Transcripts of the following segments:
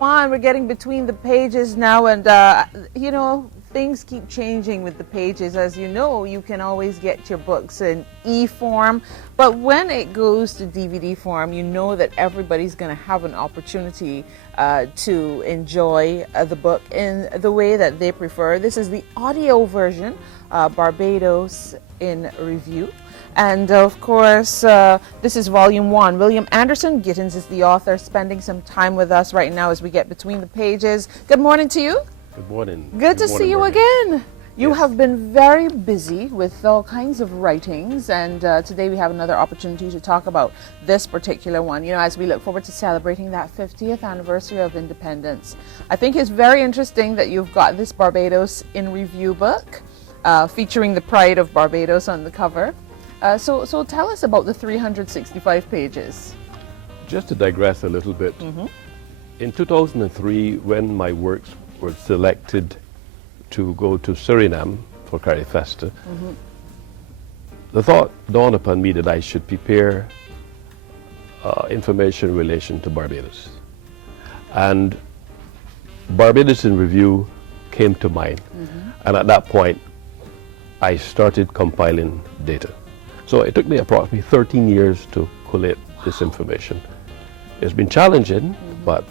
on, we're getting between the pages now, and you know, things keep changing with the pages. As you know, you can always get your books in e-form, but when it goes to DVD form, you know that everybody's going to have an opportunity to enjoy the book in the way that they prefer. This is the audio version, Barbados in Review. And of course, this is volume 1. William Anderson Gittins is the author, spending some time with us right now as we get between the pages. Good morning to you. Good morning. Good to see you again. You Yes. have been very busy with all kinds of writings, and today we have another opportunity to talk about this particular one. You know, as we look forward to celebrating that 50th anniversary of independence, I think it's very interesting that you've got this Barbados in Review book featuring the pride of Barbados on the cover. So tell us about the 365 pages. Just to digress a little bit, in 2003, when my works were selected to go to Suriname for Carifesta, the thought dawned upon me that I should prepare information in relation to Barbados. And Barbados in Review came to mind. And at that point, I started compiling data. So it took me approximately 13 years to collate this information. It's been challenging, but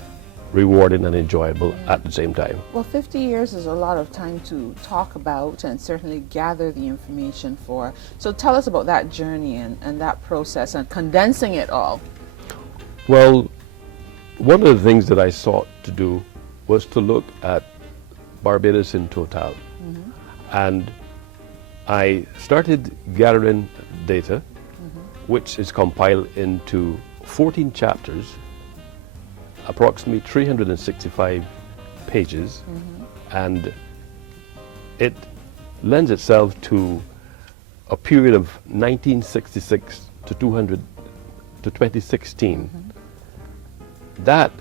rewarding and enjoyable at the same time. Well, 50 years is a lot of time to talk about and certainly gather the information for. So tell us about that journey and that process and condensing it all. Well, one of the things that I sought to do was to look at Barbados in total. And I started gathering data, which is compiled into 14 chapters, approximately 365 pages, and it lends itself to a period of 1966 to 2016. That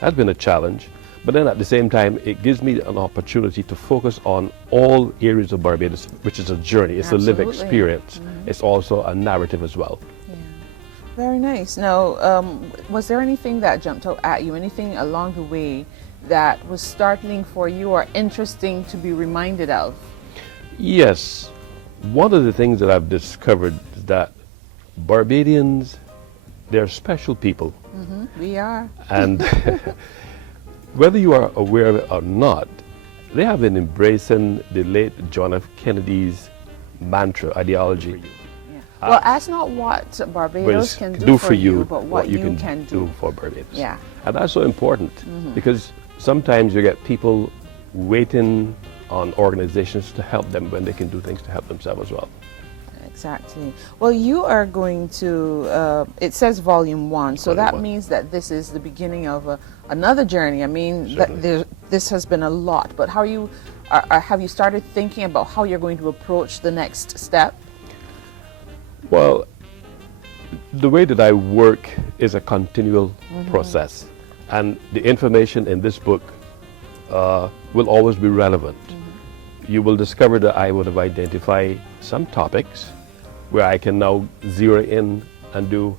has been a challenge, but then at the same time, it gives me an opportunity to focus on all areas of Barbados, which is a journey. It's a lived Absolutely. experience. It's also a narrative as well. Yeah. Very nice. Now, was there anything that jumped out at you, anything along the way that was startling for you or interesting to be reminded of? Yes. One of the things that I've discovered is that Barbadians, they're special people. We are. And whether you are aware of it or not, they have been embracing the late John F. Kennedy's mantra, ideology. Well, ask not what Barbados can do for you, but but what you can do for Barbados. Yeah. And that's so important because sometimes you get people waiting on organizations to help them when they can do things to help themselves as well. Exactly. Well, you are going to, it says volume 1, so Volume that 1. means that this is the beginning of another journey. I mean, Certainly. this has been a lot, but how have you started thinking about how you're going to approach the next step? Well, the way that I work is a continual process, and the information in this book will always be relevant. You will discover that I would have identified some topics where I can now zero in and do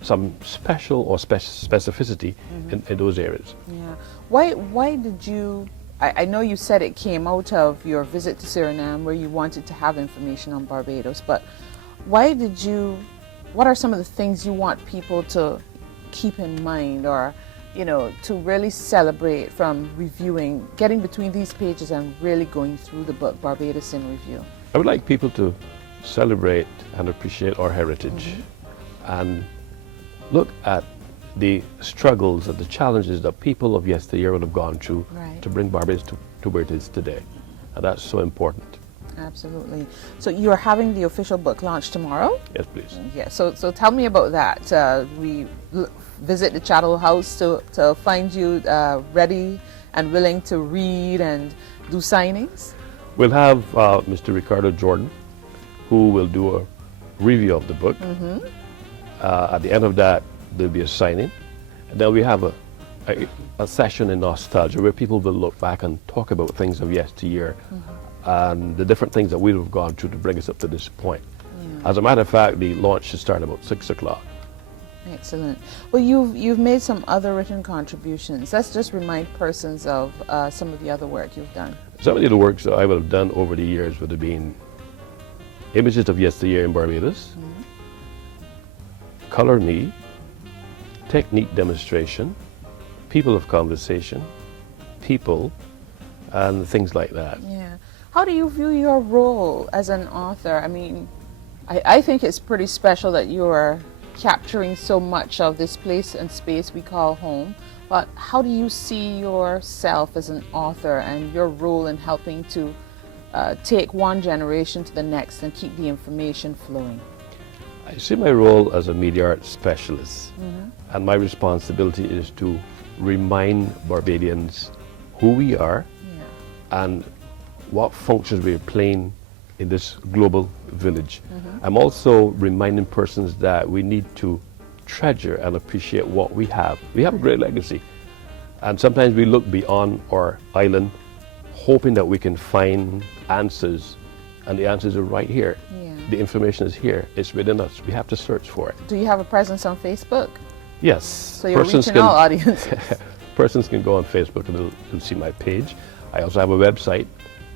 some special or specificity in those areas. Yeah. Why did you, I know you said it came out of your visit to Suriname where you wanted to have information on Barbados, but why did you, what are some of the things you want people to keep in mind, or, you know, to really celebrate from reviewing, getting between these pages and really going through the book Barbados in Review? I would like people to celebrate and appreciate our heritage and look at the struggles and the challenges that people of yesteryear would have gone through Right. to bring Barbados to where it is today. And that's so important. Absolutely. So you're having the official book launch tomorrow? Yes, please. Yeah, so tell me about that. We visit the Chattel House to find you ready and willing to read and do signings. We'll have Mr. Ricardo Jordan, who will do a review of the book. At the end of that, there'll be a signing. And then we have a session in nostalgia where people will look back and talk about things of yesteryear and the different things that we have gone through to bring us up to this point. As a matter of fact, the launch should start about 6 o'clock. Excellent. Well, you've made some other written contributions. Let's just remind persons of some of the other work you've done. Some of the works that I would have done over the years would have been Images of Yesteryear in Barbados, Color Me, Technique Demonstration, People of Conversation, People, and things like that. Yeah. How do you view your role as an author? I mean, I think it's pretty special that you are capturing so much of this place and space we call home. But how do you see yourself as an author and your role in helping to take one generation to the next and keep the information flowing? I see my role as a media arts specialist, and my responsibility is to remind Barbadians who we are and what functions we're playing in this global village. I'm also reminding persons that we need to treasure and appreciate what we have. We have a great legacy, and sometimes we look beyond our island hoping that we can find answers, and the answers are right here. The information is here, it's within us. We have to search for it. Do you have a presence on Facebook? Yes. So you're reaching all audiences. Persons can go on Facebook and they'll see my page. I also have a website,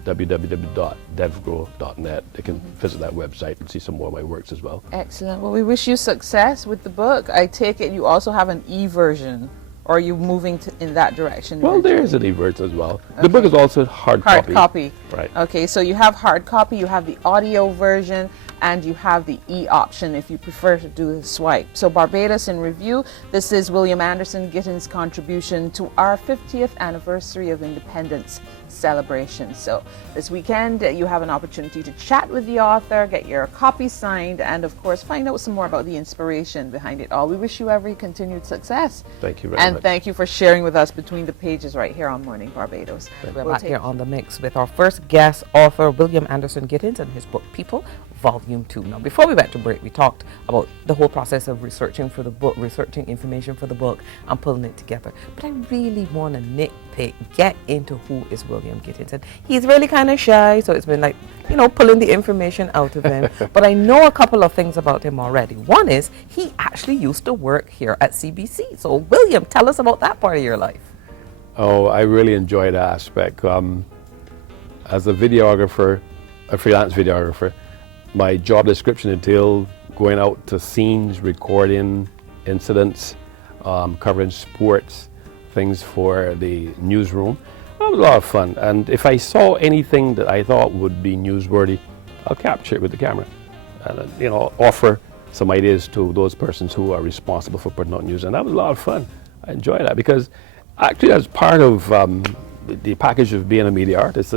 www.devgrow.net. They can visit that website and see some more of my works as well. Excellent. Well, we wish you success with the book. I take it you also have an e-version, or are you moving in that direction? Well, there is an e-version as well. The book is also hard copy. Right. Okay, so you have hard copy, you have the audio version, and you have the e-option if you prefer to do the swipe. So Barbados in Review, this is William Anderson Gittins' contribution to our 50th anniversary of independence celebration. So this weekend you have an opportunity to chat with the author, get your copy signed, and of course find out some more about the inspiration behind it all. We wish you every continued success. Thank you very much. And thank you for sharing with us between the pages right here on Morning Barbados. We're back here on The Mix with our first guest author, William Anderson Gittins, and his book, People, Volume 2. Now, before we went to break, we talked about the whole process of researching for the book, researching information for the book, and pulling it together. But I really want to nitpick, get into who is William Gittins. And he's really kind of shy, so it's been like, pulling the information out of him. But I know a couple of things about him already. One is he actually used to work here at CBC. So, William, tell us about that part of your life. Oh, I really enjoy that aspect. As a videographer, a freelance videographer, my job description entailed going out to scenes, recording incidents, covering sports, things for the newsroom. That was a lot of fun. And if I saw anything that I thought would be newsworthy, I'll capture it with the camera and offer some ideas to those persons who are responsible for putting out news. And that was a lot of fun. I enjoy that because actually as part of the package of being a media artist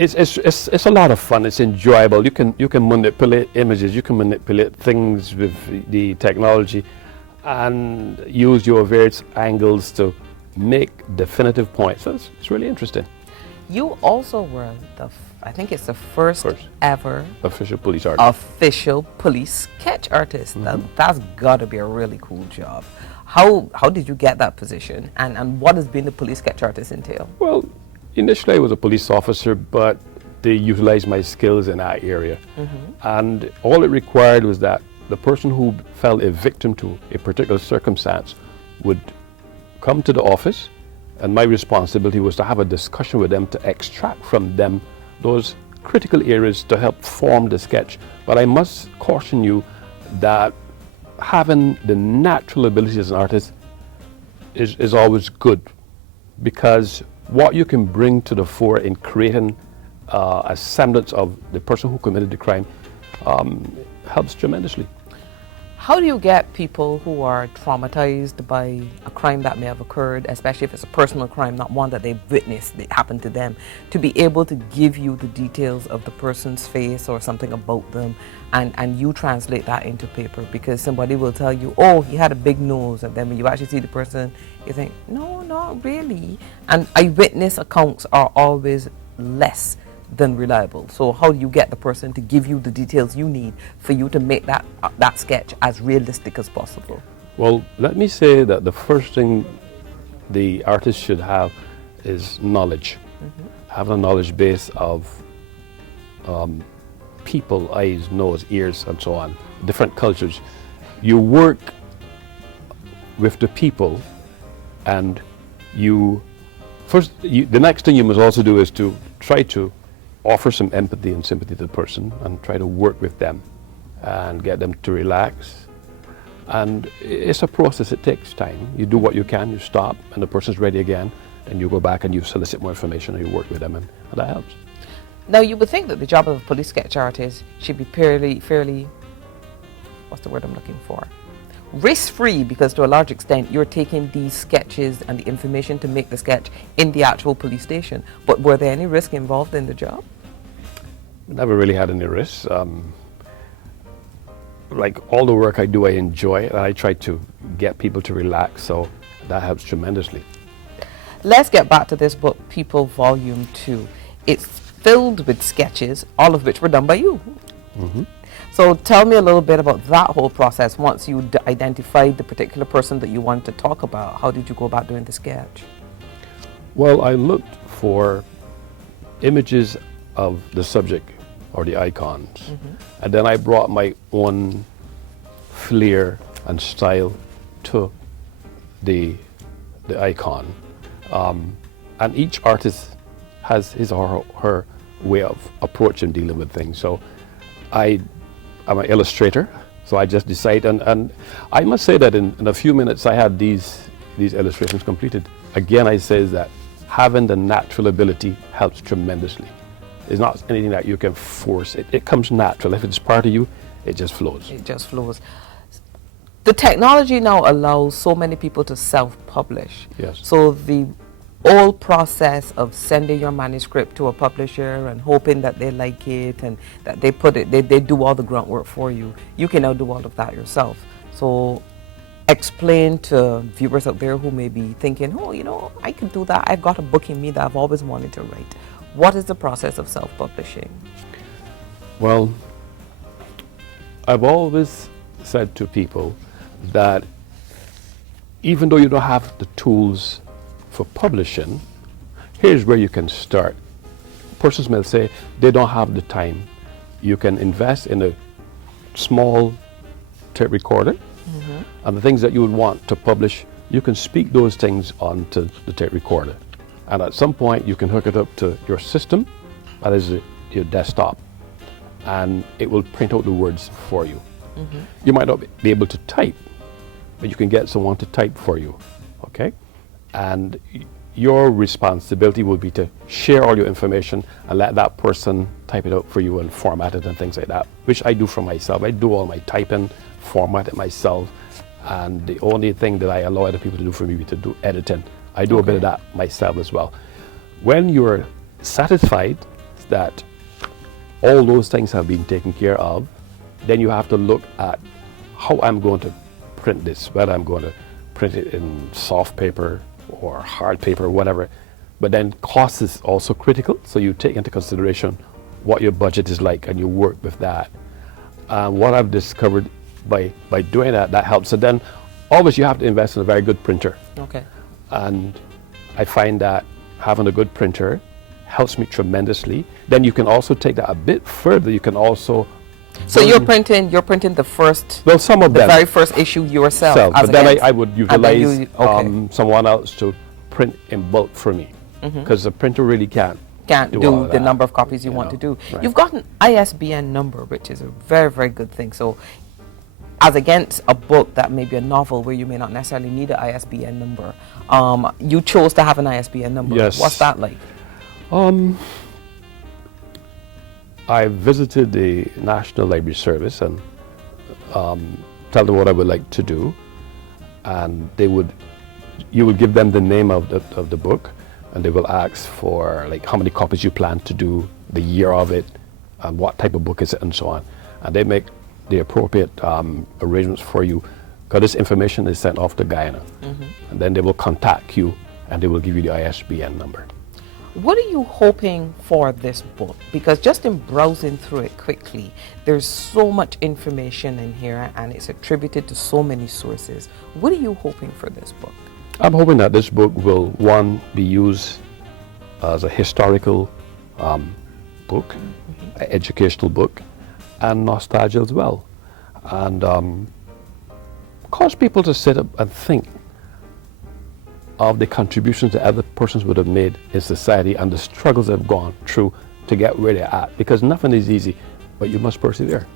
it's a lot of fun. It's enjoyable. You can manipulate images. You can manipulate things with the technology, and use your various angles to make definitive points. So it's really interesting. You also were I think it's the first ever official police sketch artist. That's got to be a really cool job. How did you get that position, and what does being a police sketch artist entail? Well, initially I was a police officer, but they utilized my skills in that area. And all it required was that the person who fell a victim to a particular circumstance would come to the office, and my responsibility was to have a discussion with them to extract from them those critical areas to help form the sketch. But I must caution you that having the natural ability as an artist is always good, because what you can bring to the fore in creating a semblance of the person who committed the crime helps tremendously. How do you get people who are traumatized by a crime that may have occurred, especially if it's a personal crime, not one that they've witnessed, it happened to them, to be able to give you the details of the person's face or something about them, and you translate that into paper? Because somebody will tell you, oh, he had a big nose, and then when you actually see the person, you think, no, not really. And eyewitness accounts are always less than reliable. So how do you get the person to give you the details you need for you to make that sketch as realistic as possible? Well, let me say that the first thing the artist should have is knowledge. Have a knowledge base of people, eyes, nose, ears, and so on, different cultures. You work with the people, and the next thing you must also do is to try to offer some empathy and sympathy to the person and try to work with them and get them to relax. And it's a process, it takes time. You do what you can, you stop, and the person's ready again, then you go back and you solicit more information and you work with them, and that helps. Now, you would think that the job of a police sketch artist should be fairly, what's the word I'm looking for? Risk-free, because to a large extent you're taking these sketches and the information to make the sketch in the actual police station. But were there any risk involved in the job? Never really had any risks. Like all the work I do, I enjoy it, and I try to get people to relax, so that helps tremendously. Let's get back to this book, People Volume 2. It's filled with sketches, all of which were done by you. Mm-hmm. So tell me a little bit about that whole process. Once you identified the particular person that you wanted to talk about, how did you go about doing the sketch? Well, I looked for images of the subject or the icons, and then I brought my own flair and style to the icon. And each artist has his or her way of approaching dealing with things. So I'm an illustrator, so I just decide, and I must say that in a few minutes I had these illustrations completed. Again, I say that having the natural ability helps tremendously. It's not anything that you can force. It comes natural. If it's part of you, it just flows. It just flows. The technology now allows so many people to self-publish. Yes. So the old process of sending your manuscript to a publisher and hoping that they like it and that they do all the grunt work for you, you can now do all of that yourself. So explain to viewers out there who may be thinking, oh, I can do that. I've got a book in me that I've always wanted to write. What is the process of self-publishing? Well, I've always said to people that even though you don't have the tools for publishing, here's where you can start. Persons may say they don't have the time. You can invest in a small tape recorder, and the things that you would want to publish, you can speak those things onto the tape recorder. And at some point you can hook it up to your system, that is your desktop, and it will print out the words for you. You might not be able to type, but you can get someone to type for you, okay? And your responsibility will be to share all your information and let that person type it out for you and format it and things like that, which I do for myself. I do all my typing, format it myself, and the only thing that I allow other people to do for me is to do editing. I do a bit of that myself as well. When you're satisfied that all those things have been taken care of, then you have to look at how I'm going to print this, whether I'm going to print it in soft paper or hard paper, whatever. But then cost is also critical, so you take into consideration what your budget is like and you work with that. What I've discovered by doing that helps. And then always you have to invest in a very good printer. Okay. And I find that having a good printer helps me tremendously. Then you can also take that a bit further. You can also So you're printing the first, well, some of the them very first issue yourself. but then I would and then utilize someone else to print in bulk for me, because the printer really can't do all the that, number of copies you want to do. Right. You've got an ISBN number, which is a very, very good thing. So as against a book that may be a novel where you may not necessarily need an ISBN number, you chose to have an ISBN number. Yes. What's that like? I visited the National Library Service and tell them what I would like to do, and you would give them the name of the book, and they will ask for like how many copies you plan to do, the year of it, and what type of book is it, and so on. And they make the appropriate arrangements for you, because this information is sent off to Guyana, and then they will contact you and they will give you the ISBN number. What are you hoping for this book? Because just in browsing through it quickly, there's so much information in here and it's attributed to so many sources. What are you hoping for this book? I'm hoping that this book will, one, be used as a historical book, an educational book, and nostalgia as well, and cause people to sit up and think of the contributions that other persons would have made in society and the struggles they've gone through to get where they're at. Because nothing is easy, but you must persevere.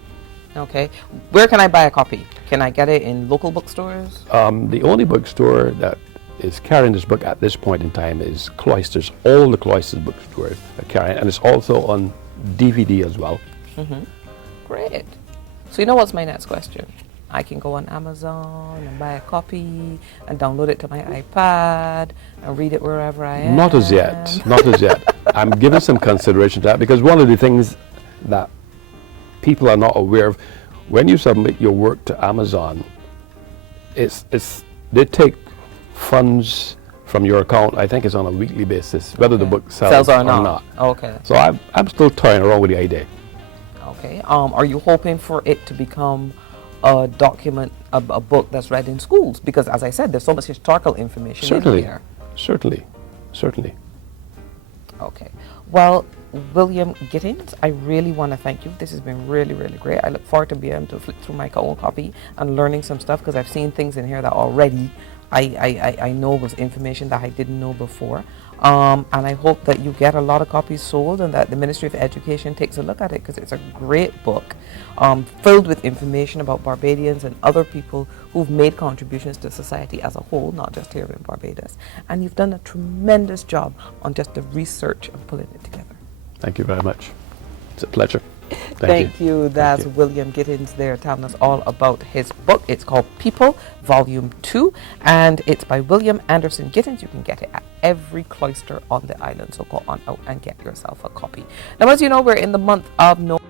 Okay. Where can I buy a copy? Can I get it in local bookstores? The only bookstore that is carrying this book at this point in time is Cloisters. All the Cloisters bookstores are carrying it, and it's also on DVD as well. Great. So you know what's my next question? I can go on Amazon and buy a copy and download it to my iPad and read it wherever I am. Not as yet. Not as yet. I'm giving some consideration to that, because one of the things that people are not aware of, when you submit your work to Amazon, they take funds from your account. I think it's on a weekly basis, whether the book sells or not. Okay. So I'm still toying around with the idea. Okay. Are you hoping for it to become a document, a book that's read in schools? Because as I said, there's so much historical information Certainly. in there. Certainly. Okay. Well, William Gittins, I really want to thank you. This has been really, really great. I look forward to being able to flip through my own copy and learning some stuff, because I've seen things in here that already I know was information that I didn't know before. And I hope that you get a lot of copies sold and that the Ministry of Education takes a look at it, because it's a great book filled with information about Barbadians and other people who've made contributions to society as a whole, not just here in Barbados. And you've done a tremendous job on just the research and pulling it together. Thank you very much. It's a pleasure. Thank you. That's William Gittins there telling us all about his book. It's called People, Volume 2, and it's by William Anderson Gittins. You can get it at every cloister on the island, so go on out and get yourself a copy. Now, as you know, we're in the month of November.